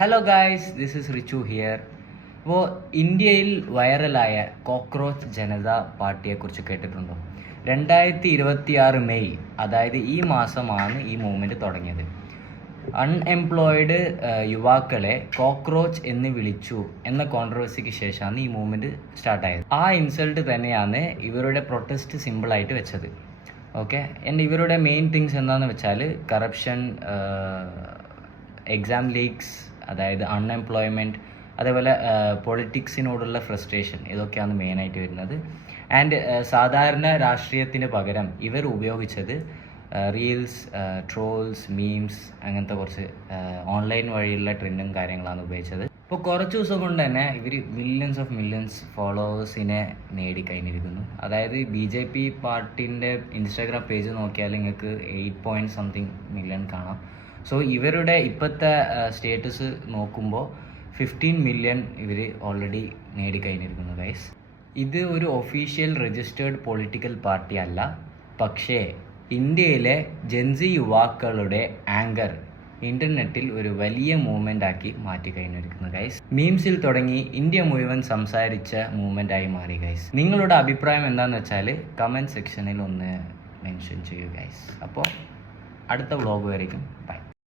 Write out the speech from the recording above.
Hello guys, this is Richu here. അപ്പോൾ ഇന്ത്യയിൽ വൈറലായ കോക്രോച്ച് ജനതാ പാർട്ടിയെക്കുറിച്ച് കേട്ടിട്ടുണ്ടോ? 2026 മെയ്, അതായത് ഈ മാസമാണ് ഈ മൂവ്മെൻറ്റ് തുടങ്ങിയത്. അൺഎംപ്ലോയിഡ് യുവാക്കളെ കോക്രോച്ച് എന്ന് വിളിച്ചു എന്ന കോൺട്രവേഴ്സിക്ക് ശേഷമാണ് ഈ മൂവ്മെൻറ്റ് സ്റ്റാർട്ടായത്. ആ ഇൻസൾട്ട് തന്നെയാണ് ഇവരുടെ പ്രൊട്ടസ്റ്റ് സിമ്പിളായിട്ട് വെച്ചത്. ഓക്കെ, ആൻഡ് ഇവരുടെ മെയിൻ തിങ്സ് എന്താണെന്ന് വെച്ചാൽ കറപ്ഷൻ, എക്സാം ലീക്സ്, അതായത് അൺഎംപ്ലോയ്മെൻറ്റ്, അതേപോലെ പൊളിറ്റിക്സിനോടുള്ള ഫ്രസ്ട്രേഷൻ, ഇതൊക്കെയാണ് മെയിനായിട്ട് വരുന്നത്. ആൻഡ് സാധാരണ രാഷ്ട്രീയത്തിന് പകരം ഇവർ ഉപയോഗിച്ചത് റീൽസ്, ട്രോൾസ്, മീംസ്, അങ്ങനത്തെ കുറച്ച് ഓൺലൈൻ വഴിയുള്ള ട്രെൻഡും കാര്യങ്ങളാണ് ഉപയോഗിച്ചത്. ഇപ്പോൾ കുറച്ച് ദിവസം കൊണ്ട് തന്നെ ഇവർ മില്യൺസ് ഫോളോവേഴ്സിനെ നേടിക്കഴിഞ്ഞിരിക്കുന്നു. അതായത് BJP പാർട്ടിൻ്റെ ഇൻസ്റ്റാഗ്രാം പേജ് നോക്കിയാൽ നിങ്ങൾക്ക് 8 മില്യൺ കാണാം. സോ ഇവരുടെ ഇപ്പോഴത്തെ സ്റ്റേറ്റസ് നോക്കുമ്പോൾ 15 മില്യൺ ഇവർ ഓൾറെഡി നേടിക്കഴിഞ്ഞിരിക്കുന്നു ഗൈസ്. ഇത് ഒരു ഒഫീഷ്യൽ രജിസ്റ്റേർഡ് പൊളിറ്റിക്കൽ പാർട്ടി അല്ല, പക്ഷേ ഇന്ത്യയിലെ ജെൻസി യുവാക്കളുടെ ആങ്കർ ഇൻ്റർനെറ്റിൽ ഒരു വലിയ മൂവ്മെൻ്റ് ആക്കി മാറ്റി കഴിഞ്ഞിരിക്കുന്നു ഗൈസ്. മീംസിൽ തുടങ്ങി ഇന്ത്യ മുഴുവൻ സംസാരിച്ച മൂവ്മെൻ്റ് ആയി മാറി ഗൈസ്. നിങ്ങളുടെ അഭിപ്രായം എന്താണെന്ന് വെച്ചാൽ കമൻറ്റ് സെക്ഷനിൽ ഒന്ന് മെൻഷൻ ചെയ്യൂ ഗൈസ്. അപ്പോൾ അടുത്ത വ്ളോഗ് വരയ്ക്കും ബൈ.